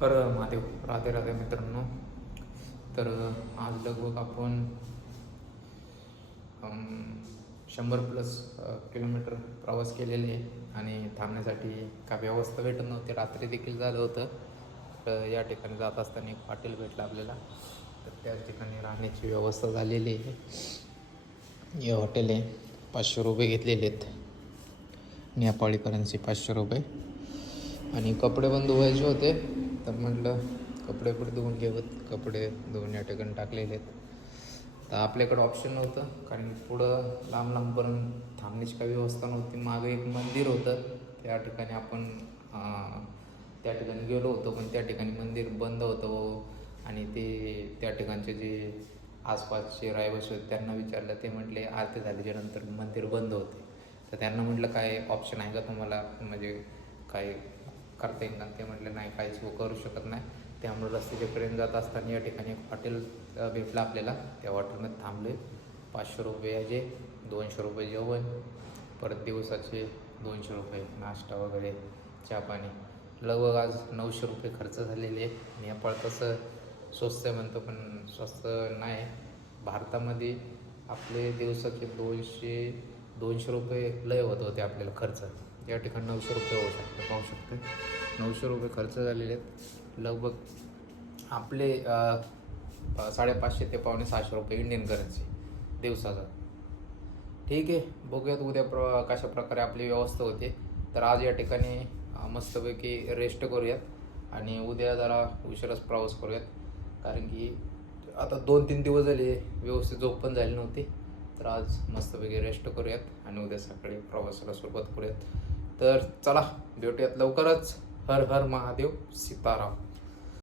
हर महादेव. राधे राधे मित्रांनो. तर आज लगभग आपण 100+ किलोमीटर प्रवास केलेले आहे आणि थांबण्यासाठी काय व्यवस्था भेटत नव्हती. रात्री देखील झालं होतं. तर या ठिकाणी जात असताना एक हॉटेल भेटलं आपल्याला. तर त्याच ठिकाणी राहण्याची व्यवस्था झालेली आहे. हे हॉटेल आहे. 500 रुपये घेतलेले आहेत, नेपाळी करन्सी 500 रुपये. आणि कपडे पण धुवायचे होते, तर म्हटलं कपडे पण धुवून घेऊत. कपडे धुवून या ठिकाणी टाकलेले आहेत. तर आपल्याकडं ऑप्शन नव्हतं, कारण पुढं लांब लांबपर्यंत थांबण्याची काही व्यवस्था नव्हती. मागं एक मंदिर होतं, त्या ठिकाणी आपण त्या ठिकाणी गेलो होतो, पण त्या ठिकाणी मंदिर बंद होतं. आणि ते त्या ठिकाणचे जे आसपासचे रहिवासी होते त्यांना विचारलं, ते म्हटले आरती झाल्याच्या नंतर मंदिर बंद होते. तर त्यांना म्हटलं काय ऑप्शन आहे का तुम्हाला, म्हणजे काय करता येईल ना. ते म्हटले नाही, काहीच करू शकत नाही. त्यामुळे रस्त्याच्यापर्यंत जात असताना या ठिकाणी एक हॉटेल भेटलं आपल्याला. त्या हॉटेलमध्ये थांबले. 500 रुपये याचे, 200 रुपये जेवण, परत दिवसाचे 200 रुपये नाश्ता वगैरे, चहा पाणी. लगभग आज 900 रुपये खर्च झालेले आहे. नेपाळ तसं स्वस्त म्हणतो, पण स्वस्त नाही. भारतामध्ये आपले दिवसाचे 200 रुपये लय होत होते आपल्याला खर्च. या ठिकाणी 900 रुपये होऊ शकते, पाहू शकते. 900 रुपये खर्च झालेले आहेत. लगभग आपले 550 ते 650 रुपये इंडियन करन्सी दिवसाचा. ठीक आहे, बघूयात उद्या कशा प्रकारे आपली व्यवस्था होते. तर आज या ठिकाणी मस्तपैकी रेस्ट करूयात आणि उद्या जरा उशिराच प्रवास करूयात, कारण की आता 2-3 दिवस झाले व्यवस्थित झोप पण झाली नव्हती. तर आज मस्तपैकी रेस्ट करूयात आणि उद्या सकाळी प्रवासाला सुरुवात करूयात. तर चला, भेटूयात लवकरच. हर हर महादेव, सीताराम.